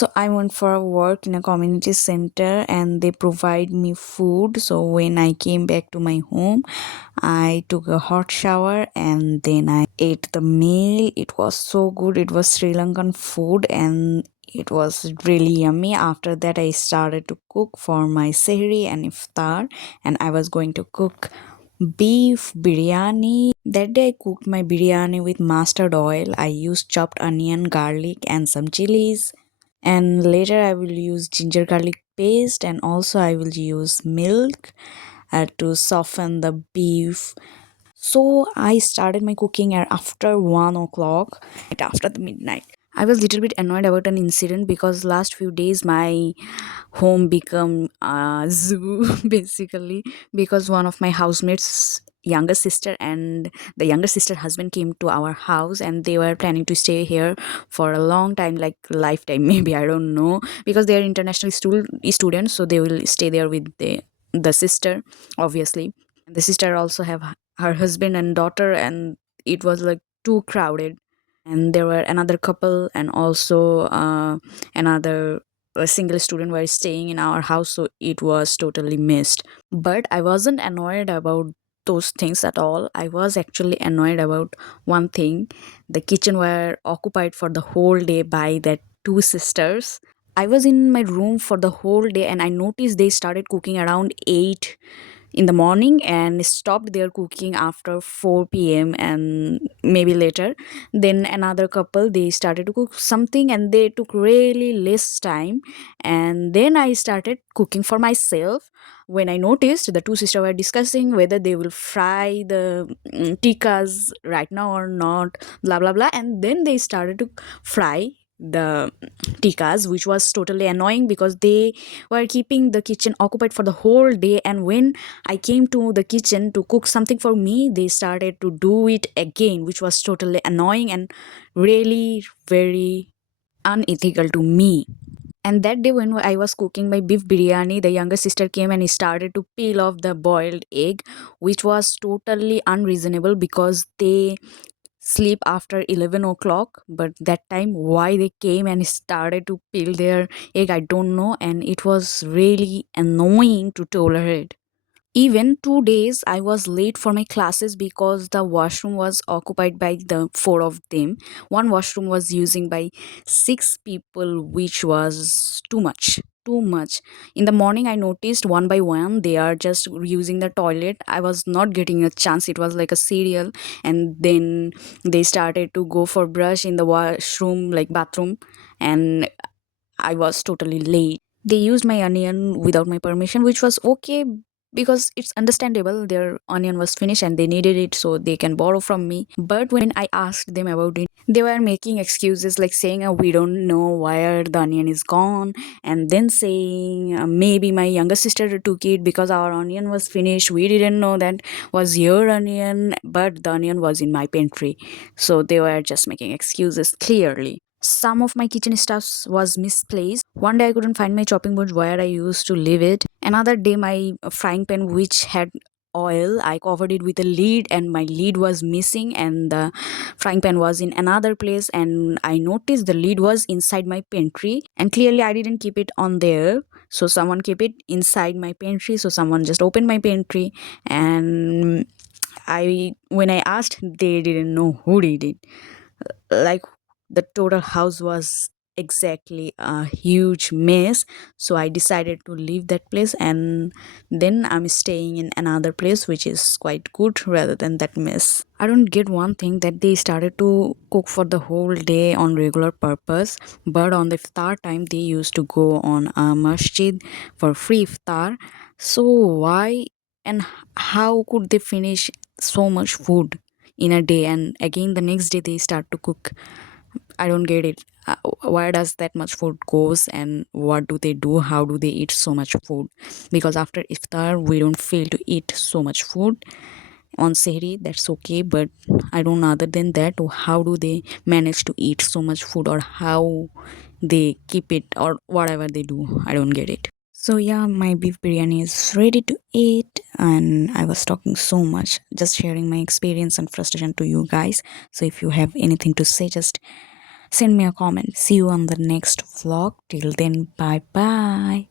So I went for a work in a community center and they provide me food. So when I came back to my home, I took a hot shower and then I ate the meal. It was so good. It was Sri Lankan food and it was really yummy. After that, I started to cook for my sehri and iftar, and I was going to cook beef biryani. That day, I cooked my biryani with mustard oil. I used chopped onion, garlic, and some chilies. And later, I will use ginger garlic paste, and also I will use milk to soften the beef. So I started my cooking at after 1 o'clock, right after the midnight. I was little bit annoyed about an incident because last few days my home become a zoo basically, because one of my housemates younger sister and the younger sister husband came to our house and they were planning to stay here for a long time, like lifetime maybe, I don't know, because they are international students, so they will stay there with the sister, obviously. And the sister also have her husband and daughter, and it was like too crowded. And there were another couple and also another a single student were staying in our house, so it was totally missed. But I wasn't annoyed about those things at all. I was actually annoyed about one thing: the kitchen were occupied for the whole day by that two sisters. I was in my room for the whole day and I noticed they started cooking around 8 in the morning and stopped their cooking after 4 p.m. and maybe later. Then another couple, they started to cook something and they took really less time, and then I started cooking for myself. When I noticed the two sisters were discussing whether they will fry the tikkas right now or not, blah blah blah, and then they started to fry the tikkas, which was totally annoying because they were keeping the kitchen occupied for the whole day. And when I came to the kitchen to cook something for me, they started to do it again, which was totally annoying and really very unethical to me. And that day, when I was cooking my beef biryani, the younger sister came and started to peel off the boiled egg, which was totally unreasonable because they sleep after 11 o'clock. But that time, why they came and started to peel their egg, I don't know. And it was really annoying to tolerate. Even 2 days I was late for my classes because the washroom was occupied by the four of them. One washroom was using by six people, which was too much. Too much. In the morning, I noticed one by one they are just using the toilet. I was not getting a chance. It was like a serial. And then they started to go for brush in the washroom, like bathroom. And I was totally late. They used my onion without my permission, which was okay because it's understandable. Their onion was finished and they needed it, so they can borrow from me. But when I asked them about it, they were making excuses like saying, we don't know where the onion is gone, and then saying, maybe my younger sister took it because our onion was finished. We didn't know that was your onion, but the onion was in my pantry. So they were just making excuses clearly. Some of my kitchen stuff was misplaced. One day I couldn't find my chopping board where I used to leave it. Another day my frying pan, which had oil, I covered it with a lid and my lid was missing and the frying pan was in another place, and I noticed the lid was inside my pantry and clearly I didn't keep it on there. So someone kept it inside my pantry. So someone just opened my pantry, and I when I asked, they didn't know who did it. Like, the total house was exactly a huge mess. So I decided to leave that place, and then I'm staying in another place which is quite good rather than that mess. I don't get one thing that they started to cook for the whole day on regular purpose, but on the iftar time they used to go on a masjid for free iftar. So why and how could they finish so much food in a day, and again the next day they start to cook? I don't get it. Where does that much food goes, and what do they do? How do they eat so much food? Because after iftar we don't fail to eat so much food. On sehri that's okay, but I don't know, other than that, how do they manage to eat so much food, or how they keep it, or whatever they do? I don't get it. So yeah, my beef biryani is ready to eat, and I was talking so much, just sharing my experience and frustration to you guys. So if you have anything to say, just Send me a comment. See you on the next vlog. Till then, bye bye.